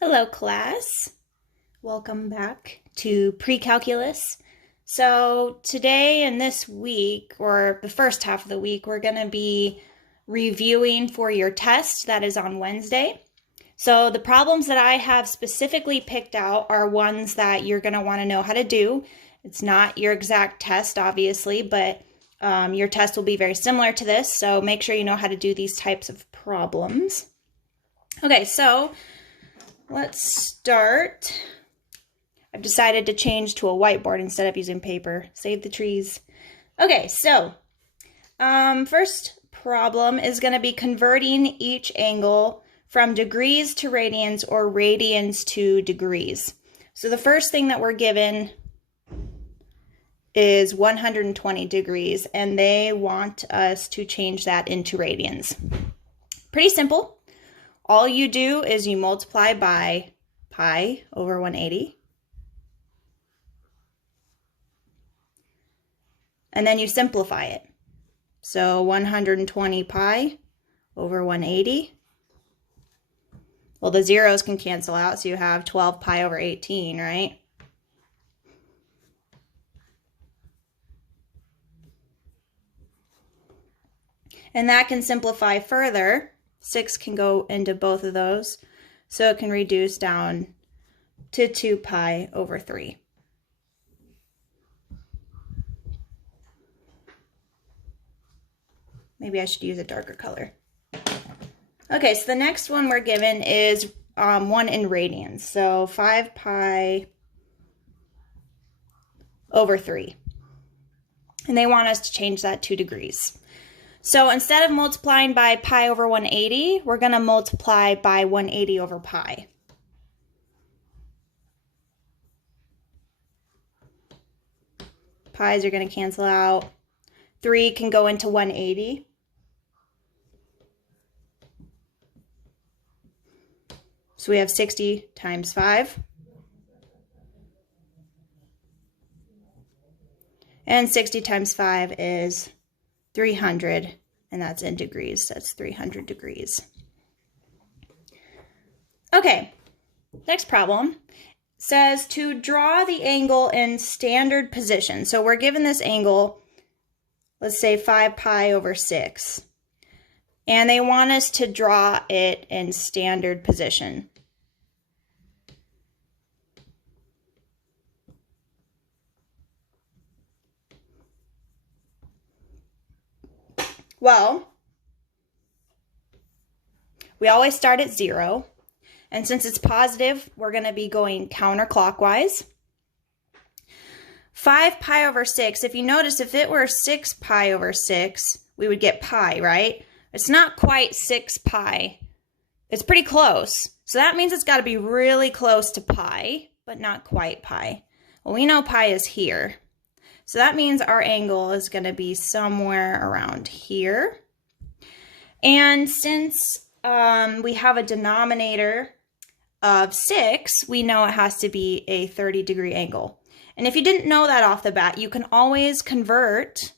Hello, class. Welcome back to pre-calculus. So today and this week, or the first half of the week, we're going to be reviewing for your test that is on Wednesday. So the problems that I have specifically picked out are ones that you're going to want to know how to do. It's not your exact test, obviously, but your test will be very similar to this, so make sure you know how to do these types of problems. Okay, so let's start. I've decided to change to a whiteboard instead of using paper. Save the trees. Okay, so first problem is going to be converting each angle from degrees to radians or radians to degrees. So the first thing that we're given is 120 degrees, and they want us to change that into radians. Pretty simple. All you do is you multiply by pi over 180. And then you simplify it. So 120 pi over 180. Well, the zeros can cancel out, so you have 12 pi over 18, right? And that can simplify further. 6 can go into both of those, so it can reduce down to 2 pi over 3. Maybe I should use a darker color. Okay, so the next one we're given is 1 in radians, so 5 pi over 3. And they want us to change that to degrees. So instead of multiplying by pi over 180, we're going to multiply by 180 over pi. Pi's are going to cancel out. 3 can go into 180. So we have 60 times 5. And 60 times 5 is 300, and that's in degrees. That's 300 degrees. Okay, next problem says to draw the angle in standard position. So we're given this angle, let's say 5 pi over 6, and they want us to draw it in standard position. Well, we always start at 0, and since it's positive, we're going to be going counterclockwise. 5 pi over 6, if you notice, if it were 6 pi over 6, we would get pi, right? It's not quite 6 pi. It's pretty close. So that means it's got to be really close to pi, but not quite pi. Well, we know pi is here. So that means our angle is going to be somewhere around here. And since we have a denominator of 6, we know it has to be a 30-degree angle. And if you didn't know that off the bat, you can always convert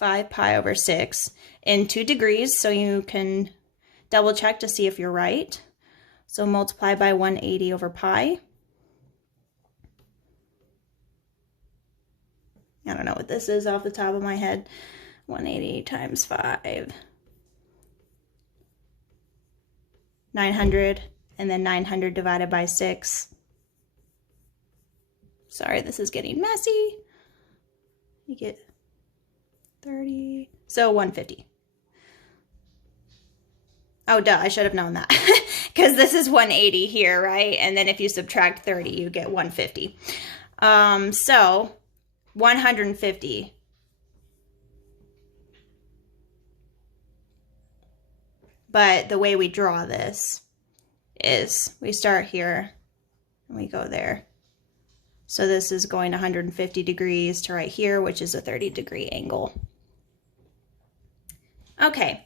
5 pi over 6 into degrees, so you can double check to see if you're right. So multiply by 180 over pi. I don't know what this is off the top of my head. 180 times 5. 900, and then 900 divided by 6. Sorry, this is getting messy. You get 30, so 150. Oh, duh, I should have known that. Because this is 180 here, right? And then if you subtract 30, you get 150. So 150. But the way we draw this is we start here and we go there. So this is going 150 degrees to right here, which is a 30-degree angle. Okay.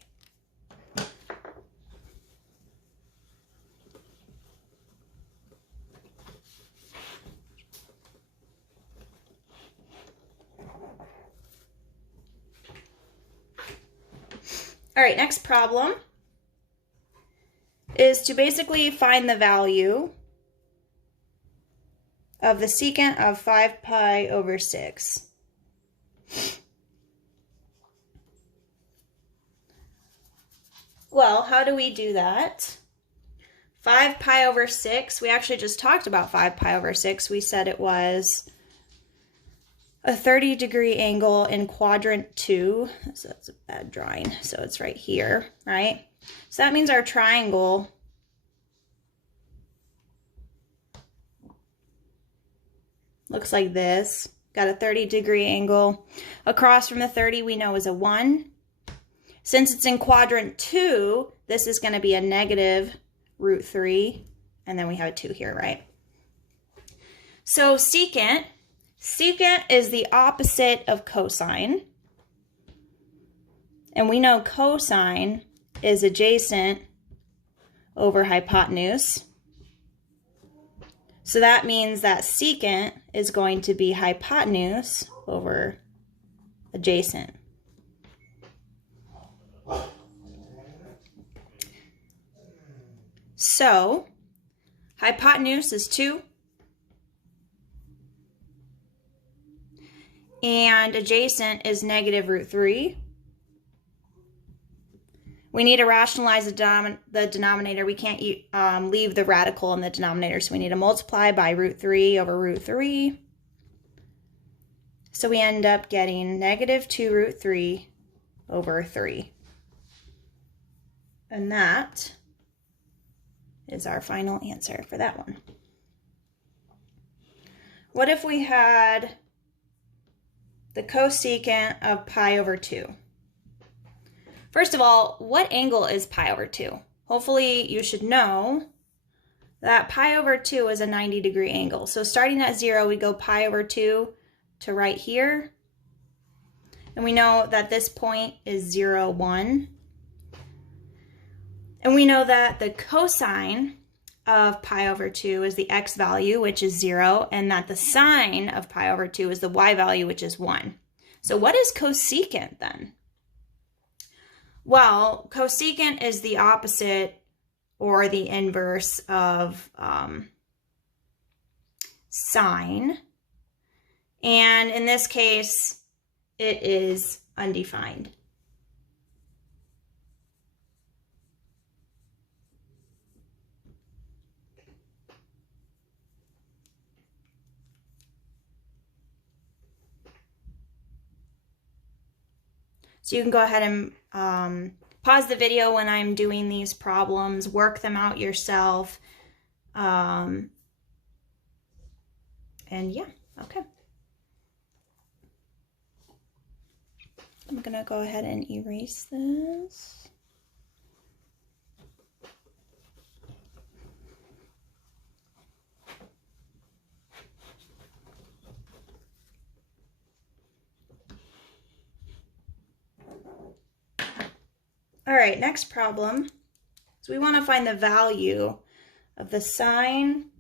All right, next problem is to basically find the value of the secant of 5 pi over 6. Well, how do we do that? 5 pi over 6, we actually just talked about 5 pi over 6. We said it was a 30-degree angle in quadrant 2. So that's a bad drawing. So it's right here, right? So that means our triangle looks like this. Got a 30-degree angle. Across from the 30 we know is a 1. Since it's in quadrant 2, this is going to be a negative root 3. And then we have a 2 here, right? So secant is the opposite of cosine. And we know cosine is adjacent over hypotenuse. So that means that secant is going to be hypotenuse over adjacent. So hypotenuse is 2. And adjacent is negative root 3. We need to rationalize the denominator. We can't leave the radical in the denominator, so we need to multiply by root 3 over root 3. So we end up getting negative 2 root 3 over 3. And that is our final answer for that one. What if we had the cosecant of pi over 2? First of all, what angle is pi over 2? Hopefully you should know that pi over 2 is a 90-degree angle. So starting at 0, we go pi over 2 to right here. And we know that this point is 0, 1. And we know that the cosine of pi over 2 is the x value, which is 0, and that the sine of pi over 2 is the y value, which is 1. So what is cosecant then? Well, cosecant is the opposite or the inverse of sine. And in this case, it is undefined. So you can go ahead and pause the video when I'm doing these problems, work them out yourself. And yeah, okay. I'm gonna go ahead and erase this. All right, next problem. So we want to find the value of the sine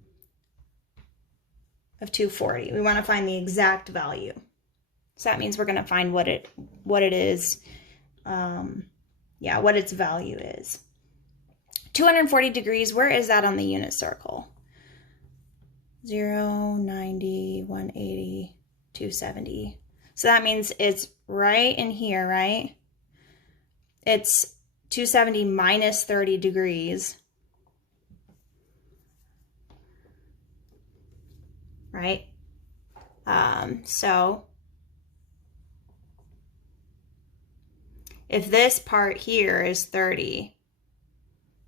of 240. We want to find the exact value. So that means we're going to find what it is, what its value is. 240 degrees, where is that on the unit circle? 0, 90, 180, 270. So that means it's right in here, right? It's 270 minus 30 degrees, right? So if this part here is 30,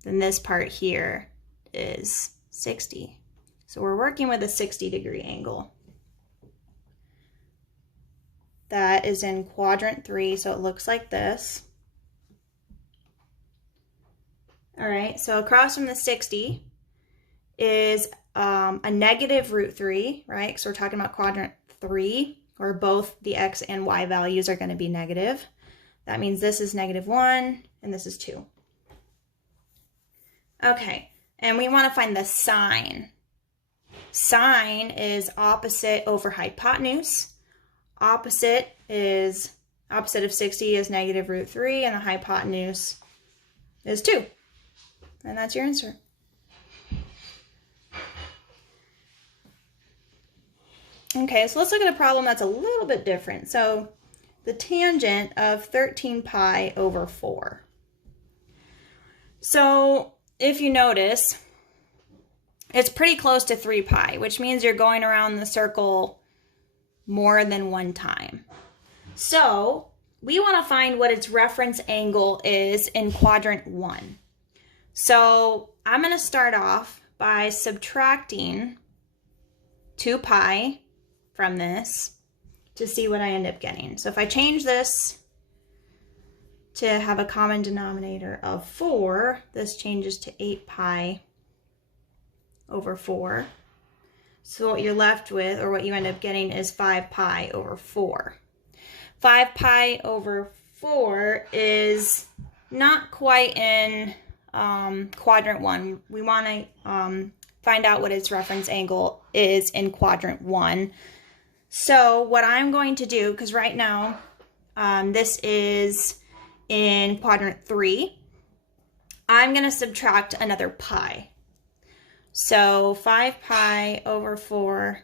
then this part here is 60. So we're working with a 60-degree angle. That is in quadrant 3, so it looks like this. All right, so across from the 60 is a negative root 3, right? Because we're talking about quadrant 3, where both the x and y values are going to be negative. That means this is negative 1 and this is 2. Okay, and we want to find the sine. Sine is opposite over hypotenuse. Opposite of 60 is negative root 3, and the hypotenuse is 2. And that's your answer. Okay, so let's look at a problem that's a little bit different. So the tangent of 13 pi over 4. So if you notice, it's pretty close to 3 pi, which means you're going around the circle more than one time. So we want to find what its reference angle is in quadrant 1. So I'm going to start off by subtracting 2 pi from this to see what I end up getting. So if I change this to have a common denominator of 4, this changes to 8 pi over 4. So what you're left with, or what you end up getting, is 5 pi over 4. 5 pi over 4 is not quite in quadrant 1. We want to find out what its reference angle is in quadrant 1. So what I'm going to do, because right now this is in quadrant 3, I'm going to subtract another pi. So 5 pi over 4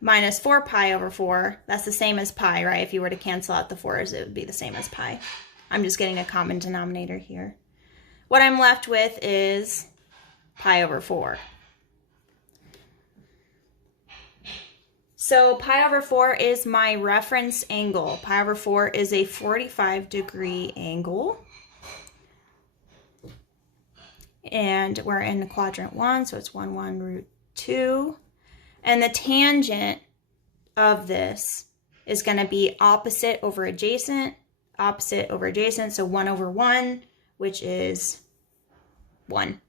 minus 4 pi over 4, that's the same as pi, right? If you were to cancel out the 4's, it would be the same as pi. I'm just getting a common denominator here. What I'm left with is pi over 4. So pi over 4 is my reference angle. Pi over 4 is a 45-degree angle. And we're in the quadrant 1, so it's 1 root 2. And the tangent of this is going to be opposite over adjacent, so 1 over 1, which is 1.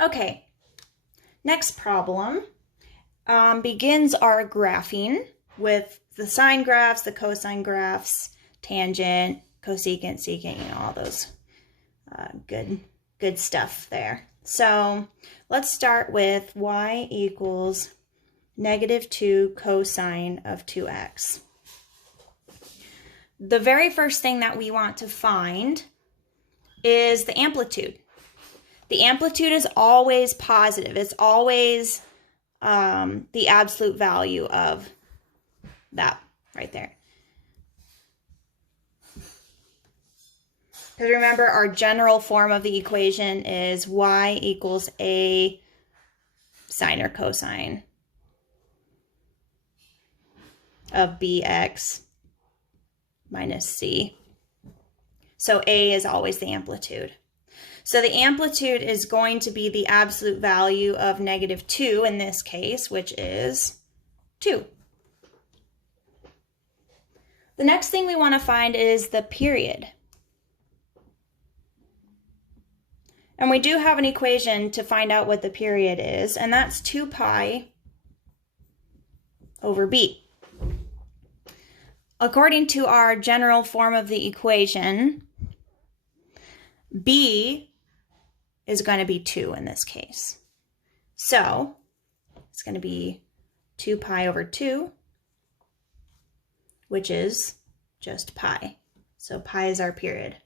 Okay, next problem begins our graphing with the sine graphs, the cosine graphs, tangent, cosecant, secant, all those good stuff there. So let's start with y equals -2 cosine of 2x. The very first thing that we want to find is the amplitude. The amplitude is always positive. It's always the absolute value of that right there. Because remember, our general form of the equation is y equals a sine or cosine of bx minus c. So a is always the amplitude. So the amplitude is going to be the absolute value of -2 in this case, which is 2. The next thing we want to find is the period. And we do have an equation to find out what the period is, and that's 2 pi over b. According to our general form of the equation, b is going to be 2 in this case. So it's going to be 2 pi over 2, which is just pi. So pi is our period.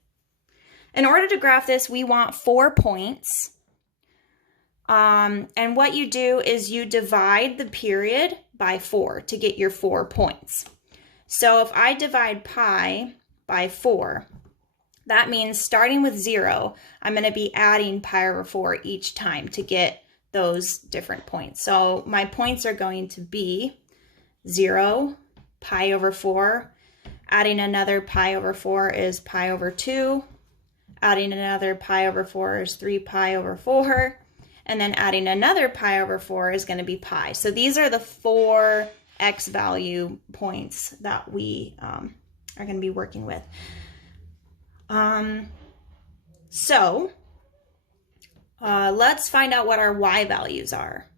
In order to graph this, we want 4 points. And what you do is you divide the period by 4 to get your 4 points. So if I divide pi by 4, that means starting with 0, I'm going to be adding pi over 4 each time to get those different points. So my points are going to be 0, pi over 4, adding another pi over 4 is pi over 2, adding another pi over 4 is 3 pi over 4, and then adding another pi over 4 is going to be pi. So these are the 4 x value points that we are going to be working with. Let's find out what our y values are.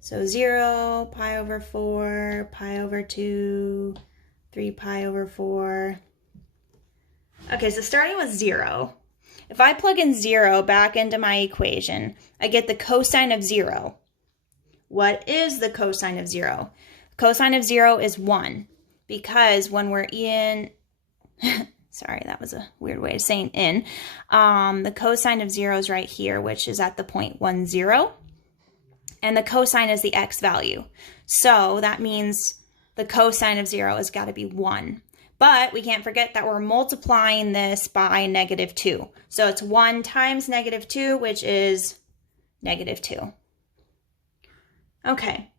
So 0, pi over 4, pi over 2, 3 pi over 4. Okay, so starting with 0. If I plug in 0 back into my equation, I get the cosine of 0. What is the cosine of 0? Cosine of 0 is 1, because when we're in, sorry, that was a weird way of saying in, the cosine of 0 is right here, which is at the point 1, 0, and the cosine is the x value. So that means the cosine of 0 has got to be 1. But we can't forget that we're multiplying this by -2. So it's 1 times -2, which is -2. Okay,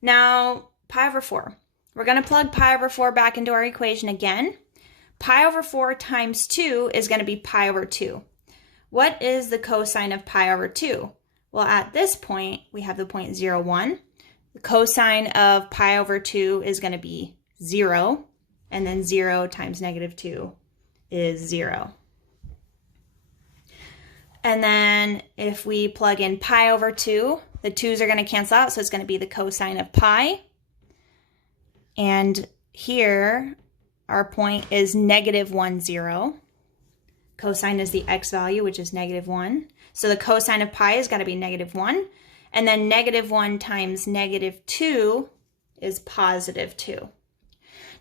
now pi over 4. We're going to plug pi over 4 back into our equation again. Pi over 4 times 2 is going to be pi over 2. What is the cosine of pi over 2? Well, at this point, we have the point 0, 1. The cosine of pi over 2 is going to be 0. And then 0 times -2 is 0. And then if we plug in pi over 2, the 2's are going to cancel out, so it's going to be the cosine of pi. And here, our point is -1, 0. Cosine is the x value, which is -1. So the cosine of pi has got to be -1. And then -1 times -2 is +2.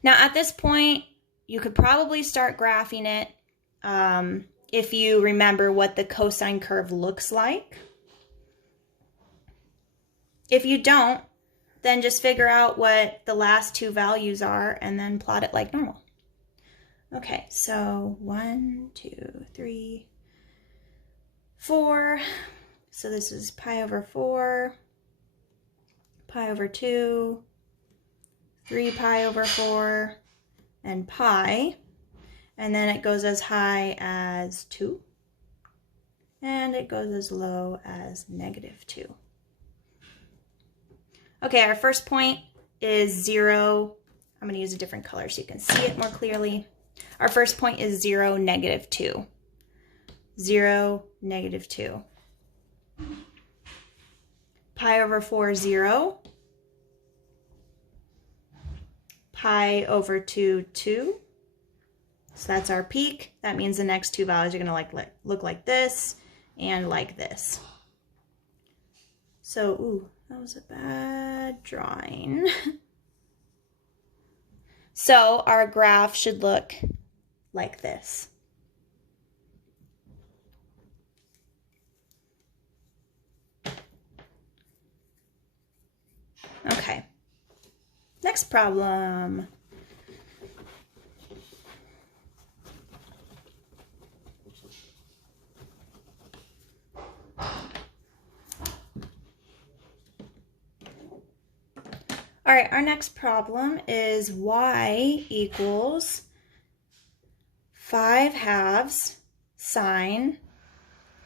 Now, at this point, you could probably start graphing it if you remember what the cosine curve looks like. If you don't, then just figure out what the last two values are and then plot it like normal. Okay, so 1, 2, 3, 4. So this is pi over 4, pi over 2, 3 pi over 4, and pi. And then it goes as high as 2. And it goes as low as -2. Okay, our first point is 0. I'm going to use a different color so you can see it more clearly. Our first point is 0, -2. 0, -2. Pi over 4, 0. Pi over 2, 2. So that's our peak. That means the next two values are going to look like this and like this. So, ooh, that was a bad drawing. So our graph should look like this. Okay, next problem. All right, our next problem is y equals 5/2 sine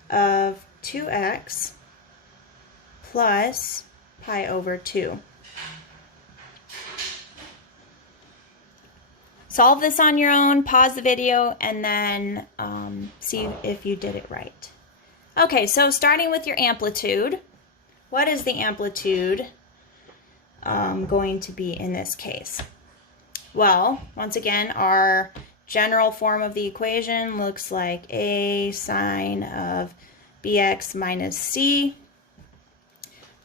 of 2x plus pi over 2. Solve this on your own, pause the video, and then see if you did it right. Okay, so starting with your amplitude, what is the amplitude going to be in this case? Well, once again, our general form of the equation looks like a sine of bx minus c.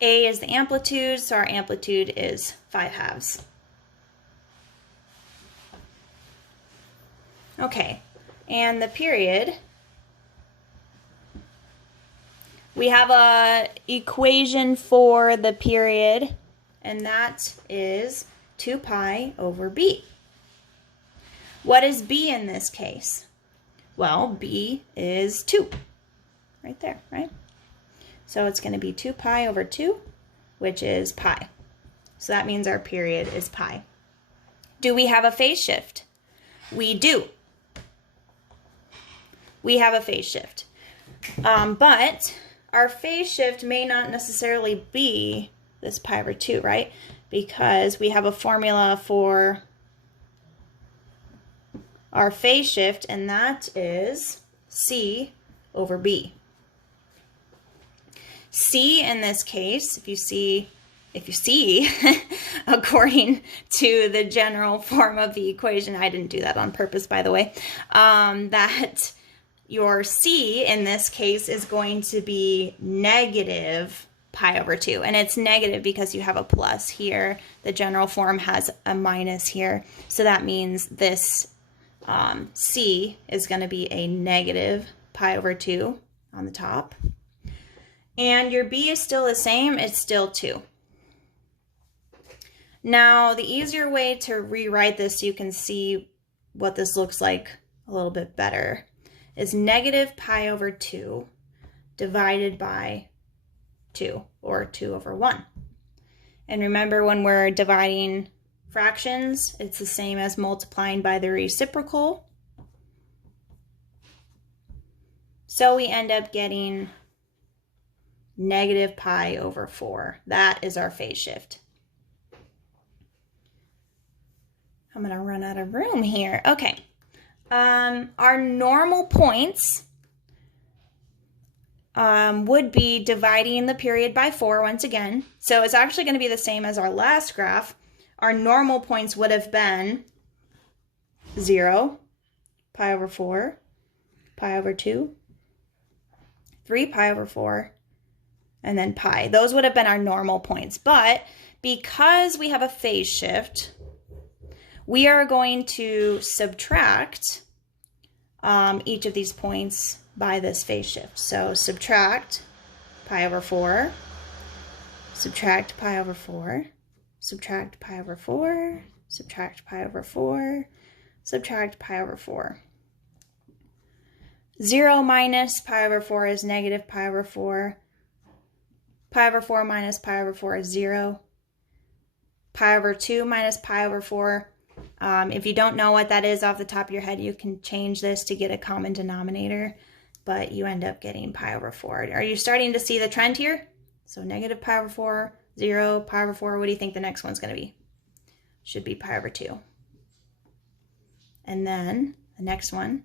A is the amplitude, so our amplitude is 5/2. Okay, and the period, we have a equation for the period, and that is 2 pi over b. What is b in this case? Well, b is 2, right there, right? So it's going to be 2 pi over 2, which is pi. So that means our period is pi. Do we have a phase shift? We do. We have a phase shift. But our phase shift may not necessarily be this pi over 2, right? Because we have a formula for our phase shift, and that is c over b. C in this case, if you see if you see, according to the general form of the equation, I didn't do that on purpose, by the way, that your c in this case is going to be negative pi over 2. And it's negative because you have a plus here. The general form has a minus here. So that means this c is going to be a negative pi over 2 on the top. And your b is still the same. It's still 2. Now, the easier way to rewrite this so you can see what this looks like a little bit better is negative pi over 2 divided by 2, or 2 over 1. And remember, when we're dividing fractions, it's the same as multiplying by the reciprocal. So we end up getting negative pi over 4. That is our phase shift. I'm going to run out of room here. Okay. Our normal points would be dividing the period by 4 once again. So it's actually going to be the same as our last graph. Our normal points would have been 0, pi over 4, pi over 2, 3 pi over 4, and then pi. Those would have been our normal points. But because we have a phase shift, we are going to subtract each of these points by this phase shift. So subtract pi over 4, subtract pi over 4, subtract pi over 4, subtract pi over 4, subtract pi over 4. 0 minus pi over 4 is negative pi over 4. Pi over 4 minus pi over 4 is 0. Pi over 2 minus pi over 4. If you don't know what that is off the top of your head, you can change this to get a common denominator, but you end up getting pi over 4. Are you starting to see the trend here? So negative pi over 4, 0, pi over 4. What do you think the next one's going to be? Should be pi over 2. And then the next one,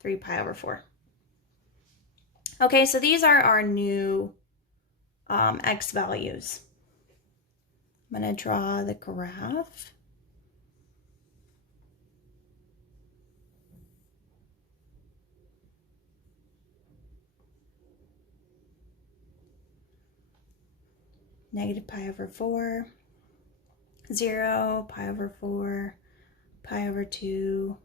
3 pi over 4. Okay, so these are our new x values. I'm going to draw the graph. Negative pi over 4, 0, pi over 4, pi over 2,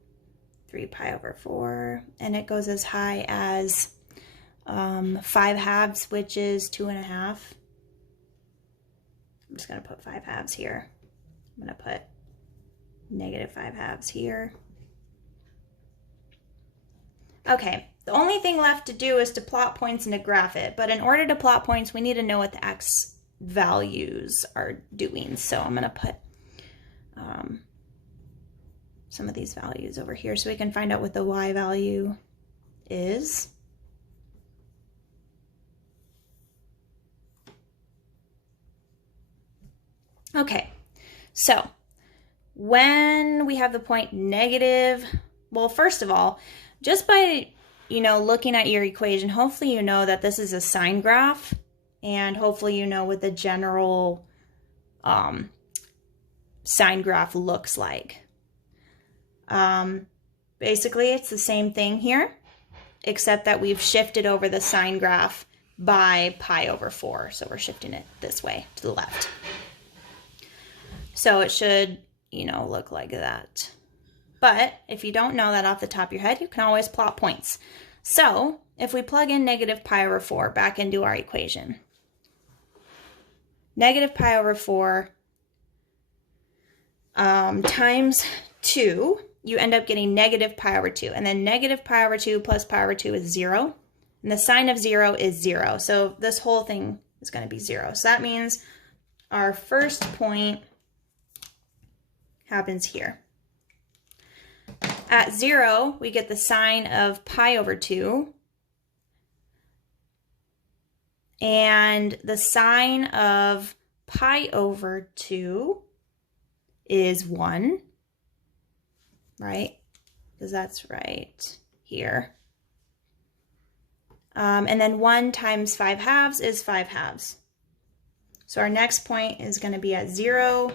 3 pi over 4, and it goes as high as 5 halves, which is 2.5. I'm just going to put 5 halves here. I'm going to put negative 5 halves here. Okay, the only thing left to do is to plot points and to graph it. But in order to plot points, we need to know what the x values are doing. So I'm going to put some of these values over here so we can find out what the y value is. Okay, so when we have the point negative, well, first of all, just by, looking at your equation, hopefully you know that this is a sine graph, and hopefully you know what the general sine graph looks like. Basically, it's the same thing here, except that we've shifted over the sine graph by pi over 4, so we're shifting it this way to the left. So it should, look like that. But if you don't know that off the top of your head, you can always plot points. So if we plug in negative pi over 4 back into our equation, negative pi over 4 times 2, you end up getting negative pi over 2. And then negative pi over 2 plus pi over 2 is 0. And the sign of 0 is 0. So this whole thing is going to be 0. So that means our first point happens here. At 0, we get the sign of pi over 2. And the sign of pi over 2 is 1, right? Because that's right here. And then 1 times 5 halves is 5 halves. So our next point is going to be at 0,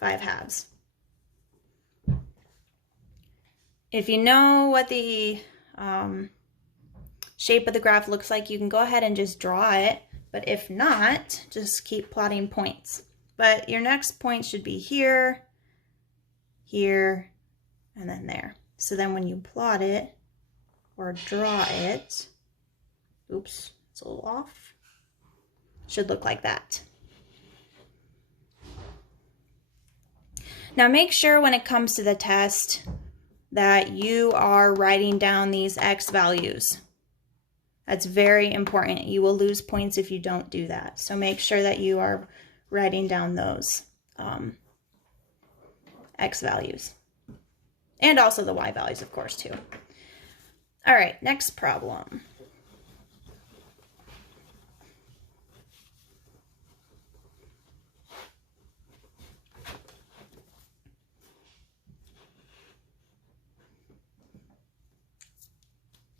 5/2. If you know what the shape of the graph looks like, you can go ahead and just draw it. But if not, just keep plotting points. But your next point should be here, here, and then there. So then when you plot it or draw it, oops, it's a little off, should look like that. Now make sure when it comes to the test that you are writing down these X values. That's very important. You will lose points if you don't do that. So make sure that you are writing down those X values. And also the Y values, of course, too. All right, next problem.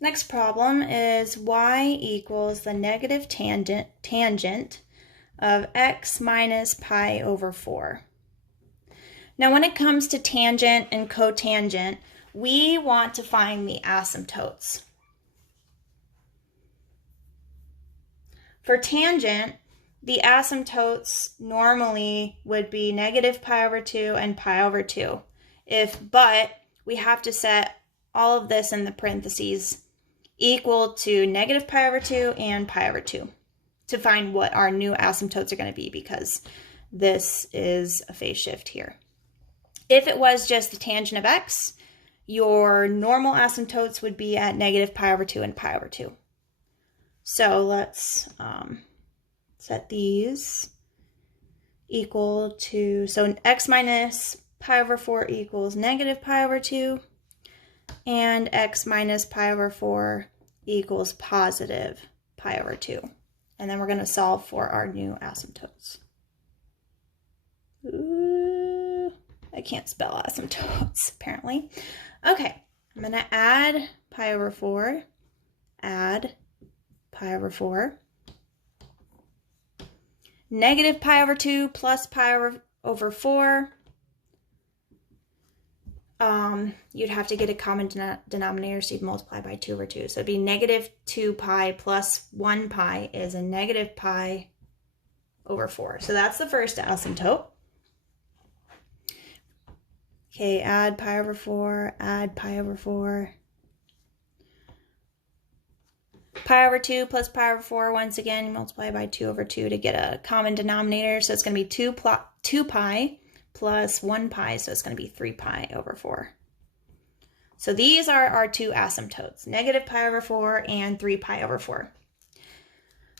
Next problem is y equals the negative tangent of x minus pi over 4. Now when it comes to tangent and cotangent, we want to find the asymptotes. For tangent, the asymptotes normally would be negative pi over 2 and pi over 2. But we have to set all of this in the parentheses equal to negative pi over 2 and pi over 2 to find what our new asymptotes are going to be, because this is a phase shift here. If it was just the tangent of x, your normal asymptotes would be at negative pi over 2 and pi over 2. So let's set these equal to, so x minus pi over 4 equals negative pi over 2, and x minus pi over 4 equals positive pi over 2. And then we're going to solve for our new asymptotes. Ooh, I can't spell asymptotes, apparently. Okay, I'm going to add pi over 4, add pi over 4, negative pi over 2 plus pi over 4. You'd have to get a common denominator, so you'd multiply by 2 over 2. So it'd be negative 2 pi plus 1 pi is a negative pi over 4. So that's the first asymptote. Okay, add pi over 4, add pi over 4. Pi over 2 plus pi over 4, once again, you multiply by 2 over 2 to get a common denominator. So it's going to be 2 pi plus 1 pi, so it's going to be 3 pi over 4. So these are our two asymptotes, negative pi over 4 and 3 pi over 4.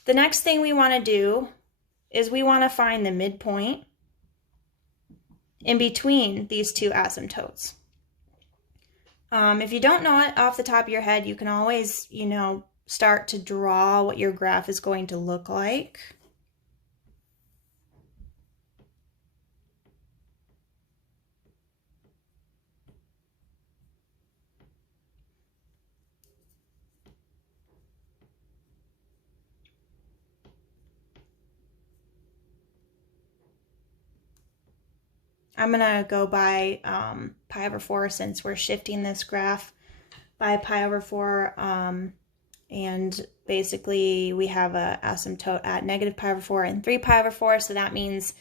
The next thing we want to do is we want to find the midpoint in between these two asymptotes. If you don't know it off the top of your head, you can always, start to draw what your graph is going to look like. I'm going to go by pi over 4 since we're shifting this graph by pi over 4. And basically we have an asymptote at negative pi over 4 and 3 pi over 4. So that means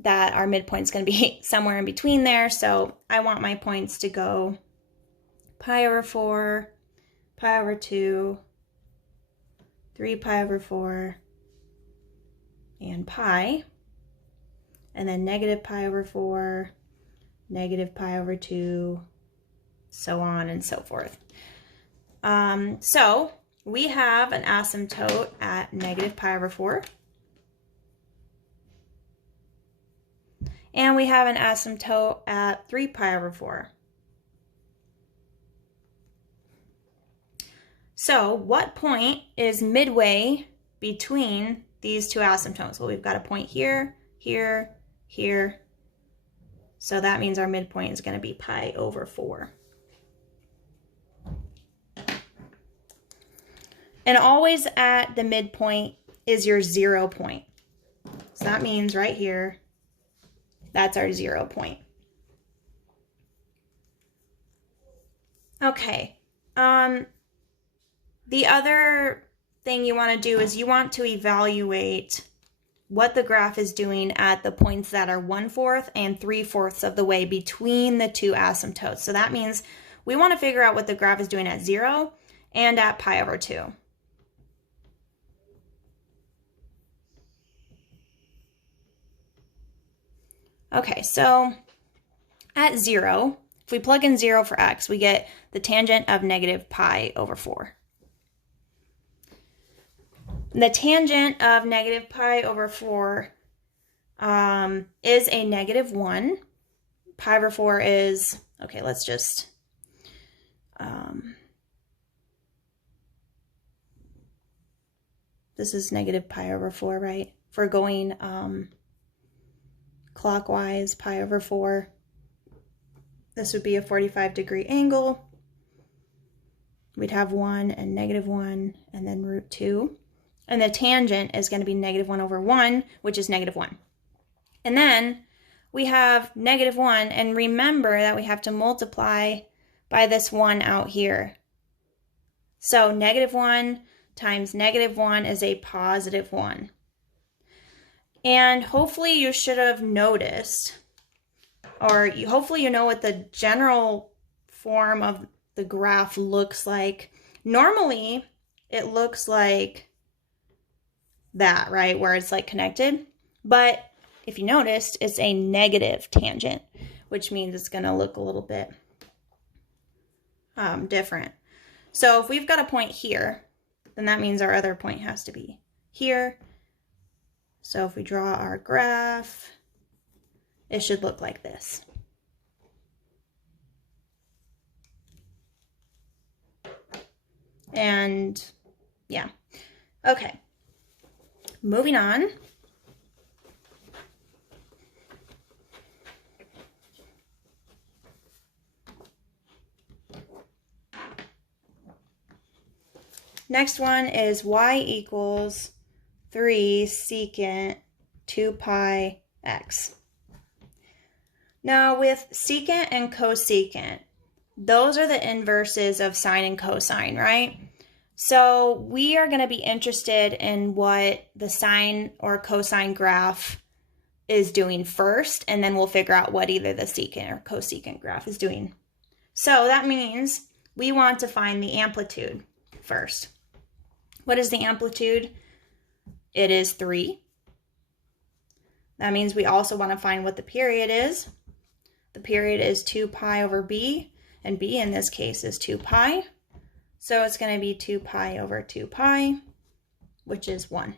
that our midpoint is going to be somewhere in between there. So I want my points to go pi over 4, pi over 2, 3 pi over 4, and pi. And then negative pi over 4, negative pi over 2, so on and so forth. So we have an asymptote at negative pi over 4. And we have an asymptote at 3 pi over 4. So what point is midway between these two asymptotes? Well, we've got a point here, here, here. So that means our midpoint is going to be pi over 4. And always at the midpoint is your 0 point. So that means right here, that's our 0 point. Okay. The other thing you want to do is you want to evaluate what the graph is doing at the points that are 1/4 and 3/4 of the way between the two asymptotes. So that means we want to figure out what the graph is doing at 0 and at pi/2. Okay, so at 0, if we plug in 0 for x, we get the tangent of -pi/4. The tangent of -pi/4 is a -1. Pi/4 is, okay, let's just, this is -pi/4, right? If we're going clockwise, pi/4, this would be a 45-degree angle. We'd have 1 and -1 and then √2. And the tangent is going to be -1/1, which is -1. And then we have -1, and remember that we have to multiply by this 1 out here. So -1 times -1 is a +1. And hopefully you should have noticed, or hopefully you know what the general form of the graph looks like. Normally, it looks like that, right, where it's like connected. But if you noticed, it's a negative tangent, which means it's going to look a little bit different. So if we've got a point here, then that means our other point has to be here. So if we draw our graph, it should look like this. And yeah, okay, moving on. Next one is y equals 3 secant 2 pi x. Now with secant and cosecant, those are the inverses of sine and cosine, right? So we are going to be interested in what the sine or cosine graph is doing first, and then we'll figure out what either the secant or cosecant graph is doing. So that means we want to find the amplitude first. What is the amplitude? It is 3. That means we also want to find what the period is. The period is 2 pi over b, and b in this case is 2 pi. So it's going to be 2 pi over 2 pi, which is 1.